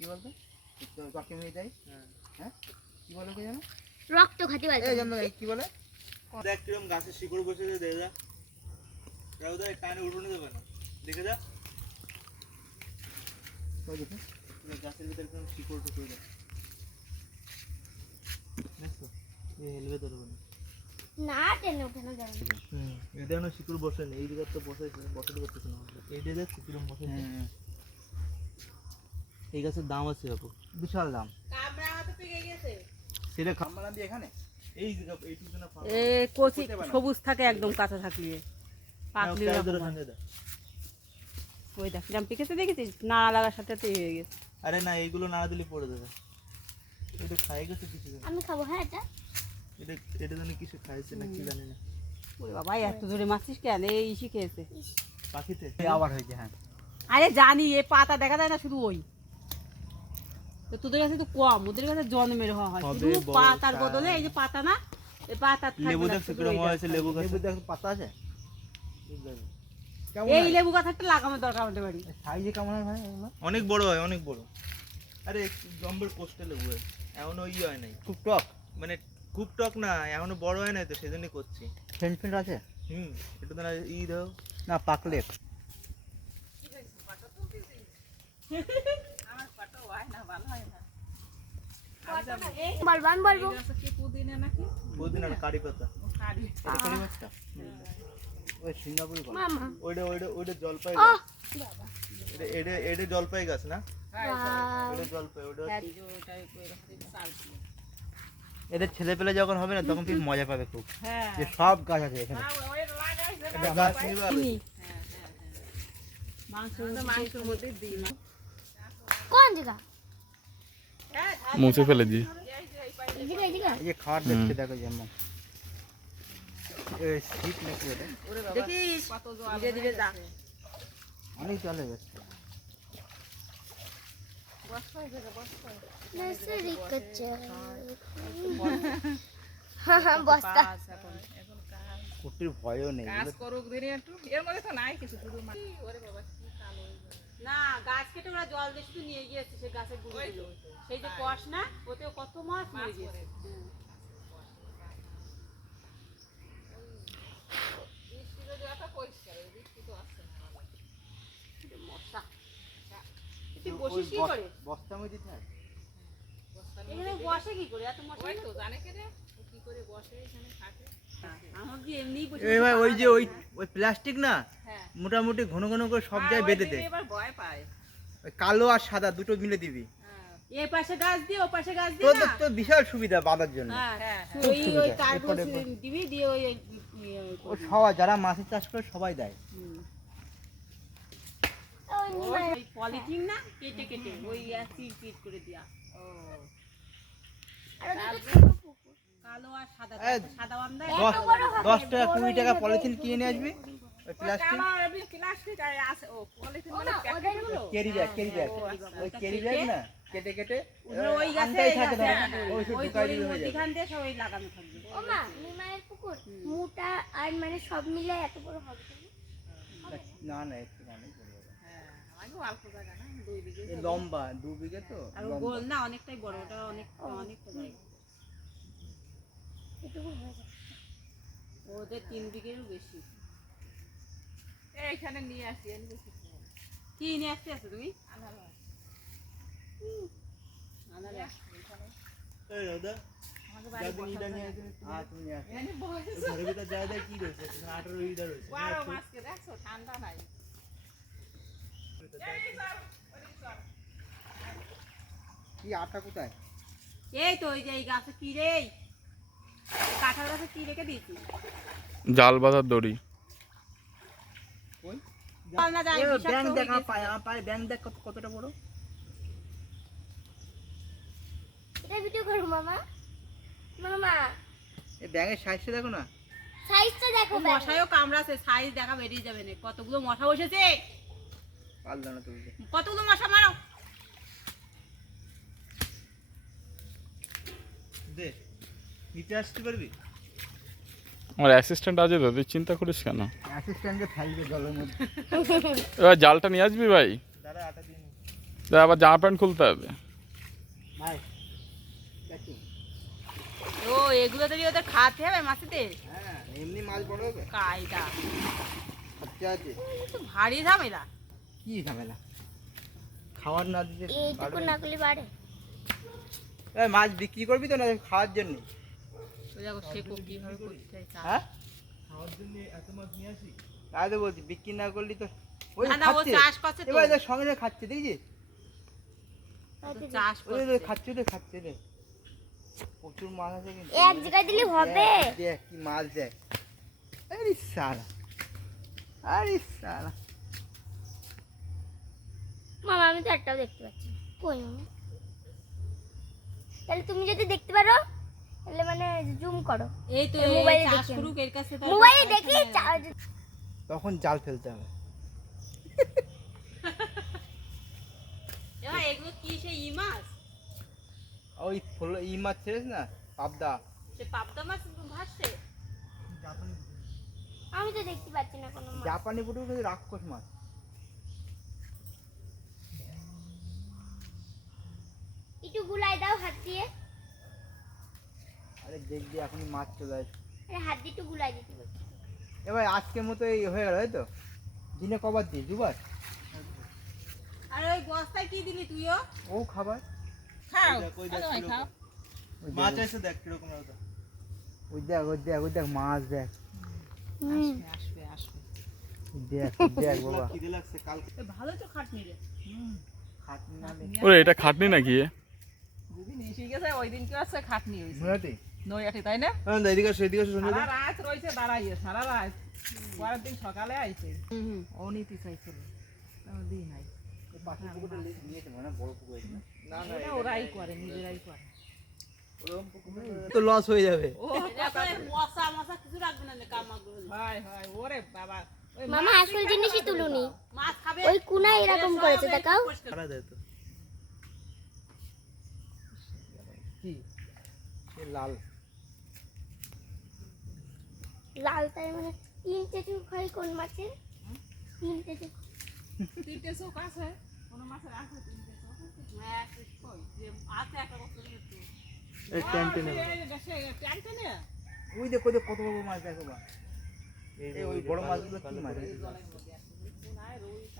কি বলতো কাকে মেয়ে দেয়? হ্যাঁ কি বলে কে জানো? রক্ত খাতি বলে। এই জানো কি বলে? দেখ কিরকম গাছের শিকড় বসেছে, দেখে যা রাউদা কানে উঠোনে দেবে না, দেখে যা কই দেখে গাছের ভিতরে কিরকম শিকড় ঢুকে যায়, দেখছো? এই হেলবে ধরবে না। না টেনে ওঠানো যাবে না। এটা না শিকড় বসে নেই, এই দিকে তো বসেছে, বসাতে করতেছে না। এই যে দেখছো কিরকম বসেছে। এই গাছের দাম আছে আপু, বিশাল দাম। কামড়া হাতে পেকে গেছে। সেটা খাম্বা না দিয়ে এখানে এই যে এইটুকু না ফাঁকা। এ কচি সবুজ থাকে একদম কাঁচা থাকলে, পাকলে নাও, এরকম ধরে হয়। ভাঙে দাও। ওই দেখ কিরম পেকেছে দেখেছিস, নাড়া লাগার সাথে সাথে হয়ে গেছে। আরে না, এইগুলো না দিলে পড়ে যাবে। এটা খাই গেছে কিছু জানি, আমি খাবো। হ্যাঁ এটা এটা জানি কিছু খাইছে না কি জানি না। ওরে বাবা এত জোরে মারছিস কেন? এই ইসি খেয়েছে পাখিতে আবার হয়েছে। হ্যাঁ আরে জানি এ পাতা দেখা যায় না শুধু ওই তো, তোদের কাছে তো কম, ওদের কাছে জন্মের হওয়া হয় হবে শুধু বড় পাতার তা। বদলে এই যে পাতা না, এই পাতা লেবু দেখছো কিরকম হয়েছে, লেবু গাছে লেবু দেখো পাতা আছে কেমন এই হয়? লেবু গাছ একটা লাগানোর দরকার আমাদের বাড়ি। সাইজে কেমন হয় ভাই এগুলো? অনেক বড় হয়, অনেক বড়। আরে জম্বের কোষ্টা লেবু হয়, এখনো ই হয় নাই, খুব টক মানে খুব টক না, এখনো বড় হয় নাই তো সেজন্যই করছি। ফেন্ট ফেন্ট আছে এটা তো না ই দাও না পাকলে বলবো আমি বলবো। পুদিনার কারি পাতা। এটা করি বাচ্চা ওই সিঙ্গাপুরি বলে। মামা ওইটা জলপাই ও গাছ। এটা জলপাই গাছ না? বাহ। ওটা জলপাই, ওটা এদের ছেলে পেলে যখন হবে না তখন খুব মজা পাবে খুব, হ্যাঁ যে সব গাছ আছে এখানে। এটা গাছ নিবে আর চিনি। মাংসের মধ্যে দিই না। কোন জায়গা? মুছে ফেলে দিই। এদিকে এদিকে। এই যে খাবার দেখতে দেখো যেমন এই শীত নাকি এটা দেখিস ধীরে ধীরে যা। অনেক জল হয়ে গেছে। नर्सरी कच्चा বস্তা। কুটির ভয়ও নেই না গাছ কেটে ওরা জল দিয়ে শুধু নিয়ে গিয়েছে, সে গাছের গুঁড়িগুলো সেই যে কষ না, ওতেও কত মাছ মরে গেছে। মশা তুই বসিস কি করে? বস্তা মধ্যে দিতে হয়। এখানে বসে কি করে? এত মশা তো জানে কে রে কি করে বসে এখানে থাকে। আমার কি এমনিই বসে এই ভাই ওই যে ওই প্লাস্টিক না হ্যাঁ মোটামুটি ঘন ঘন করে সব জায়গায় বেঁধে দে। এবার ভয় পায়। ওই কালো আর সাদা দুটো মিলে দিবি, এই পাশে গাছ দিয়ে ও পাশে গাছ তোর দিয়ে না। তো বিশাল সুবিধা বাঁধার জন্য। হ্যাঁ খুব ওই সুবিধা। ওই তারপরে এরপরে দিবি দিয়ে ওই ও সবাই যারা মাছের চাষ করে সবাই দেয়। ওই পলিথিন না কেটে কেটে ওই চিট করে দিয়া। আর ওদিকে ছোট পুকুর। কালো আর সাদা, এই, সাদা বান্দা 10 টাকা 20 টাকা পলিথিন কিনে নিয়ে আসবি, ওই প্লাস্টিক ও না ওদের গুলো। ক্যারি ব্যাগ ওই ক্যারি ব্যাগ না কেটে কেটে ওই গাছে আনতেই থাকে না, ওই শুধু ওই ঢুকাই দিলে হয়ে যাবে। মধ্যখান দিয়ে সব ওই লাগানো থাকবে। ও মা নিমায়ের পুকুর মোটা আর মানে সব মিলে এত বড় হবে কেন? না না একটু অনেক বড় হবে। হ্যাঁ আমাকে অল্প জায়গা না 2 বিঘে এই লম্বা 2 বিঘে তো আর লম্বা। গোল না অনেকটাই বড়, ওটা অনেকটা জায়গা। এটুকু হয়ে যাবে। ওদের 3 বিঘেরও বেশি। এইখানে নিয়ে আসি কি নিয়ে আসতে আছো তুমি? আনারস। এই দাদা যাদের ইটা নিয়ে আসে তুমি নিয়ে আসো। ঘরের ভিতর যায় দেয় কি রয়েছে, 18 ইটা রয়েছে। বারো মাসকে দেখছো ঠান্ডা নাই। কি আটা কোথায়? এই তো ওই যে এই গাছে কি রে, এই কাঁঠাল গাছে কি রেখে দিয়েছি? জাল বাঁধার দড়ি। কই চল না যাই, এ বিষাক্ত ব্যাং হয়ে দেখ গেছে। আমার পায়ে ব্যাং দেখ কতটা বড়। এটা ভিডিও করো মামা। মামা এই ব্যাঙের সাইজটা দেখো না। সাইজটা দেখো। মশাইও কামড়াছে, সাইজ দেখা বেরিয়ে যাবে না। কতগুলো মশা বসেছে, পারলো না তুলতে। কতগুলো মশা মারো। দে নিতে আসতে পারবি? আমার অ্যাসিস্ট্যান্ট আছে তো, তুই চিন্তা করিস কেন? অ্যাসিস্ট্যান্টকে ফেলবে জলের মধ্যে। এবার জালটা নিয়ে আসবি ভাই। দাদা আটা দিন। আবার জামা প্যান্ট খুলতে হবে। ভাই দেখি ও এগুলো তো ওদের খাওয়াতে হবে মাছেদের হ্যাঁ এমনি মাছ বড় হবে কায়দা খরচা আছে তো ভারী ঝামেলা। কি ঝামেলা খাবার না দিতে এইটুকু পারবে না না। করলে পারে। এই মাছ বিক্রি করবি তো না খাওয়ার জন্য? তো দেখো শেখো কিভাবে করতে হয় কাজ। হ্যাঁ খাওয়ার জন্য এত মাছ নিয়ে আসি। তাই তো বলছি বিক্রি না করলি তো ওই না না ও খাচ্ছে চাষ করছে তো এবার এদের সঙ্গে সঙ্গে খাচ্ছে দেখছিস ও তো চাষ ওই করছে। খাচ্ছে রে প্রচুর মাছ আছে কিন্তু এক জায়গায় দিলে হবে। দেখ কি মাছ দেখ আরে সালা মামা আমি তো একটাও দেখতে পাচ্ছি না। কই মামা? তাহলে তুমি যদি দেখতে পারো তাহলে মানে জুম করো। এই তো এই এই মোবাইলে চাষ দেখি করুক এর কাছে তো মোবাইলে দেখি তখন জাল ফেলতে হবে এবার এগুলো কি সেই ই মাছ? ওই ই মাছ ছেড়েছ না পাবদা সে পাবদা মাছ ভাসছে। আমি তো দেখতে পাচ্ছি না কোনো মাছ। জাপানি পুটু কিন্তু রাক্ষস মাছ একটু গুলাই দাও হাত দিয়ে। আরে দেখবি এখনই মাছ চলে আসবে আরে হাত দিয়ে একটু গুলাই দিতে বলছি। এবার আজকের মতো এই হয়ে গেল তাই তো দিনে কবার দিই দুবার আর ওই বস্তায় কি দিলি তুইও? ও খাবার খাও ওই দেখ আরে ভাই খাও। ওই মাছ দেখ, এসে দেখ কিরকম ওটা। ওই দেখ মাছ দেখ আসবে আসবে। দেখ বাবা খিদে লাগছে কালকে এ ভালো তো খাটনি রে। খাটনি না ওরে এটা খাটনি নাকি এ? যেদিন এসে গেছে ওই দিন কি আছে খাটনি হয়েছে বুঝাতে নৈয়াটি তাই না এদিকে আসো এদিকে আসো সারা রাত রয়েছে দাঁড়াইয়ে সারা রাত পরের দিন সকালে আইছে অনীতি চাইছিল তাও দিই নাই পাখি পুকুরটা নিয়েছে মানে বড় পুকুর আছে না এটা ওরাই করে নিজেরাই করে তো লস হয়ে যাবে ও মশা মশা কিছু রাখবে না কামাগুলো। হয় হয় ওরে বাবা ওই মামা আসল জিনিসই তুলুনি। মাছ খাবে ওই কুনা এরকম করেছে দেখাও। খাড়া দেয় তো কি সে লাল লালটাই মানে তিনটে চোখ হয় কোন মাছের? তিনটে চোখ। তিনটে চোখ আছে কোনো মাছের আছে তিনটে চোখ হ্যাঁ কই যে আছে একটা বস্তু নিয়ে তো এই ট্যান টেনে ট্যাং টেনে ওই দেখো কত বড় মাছ দেখো বা এই ওই বড় মাছগুলো কি মাছ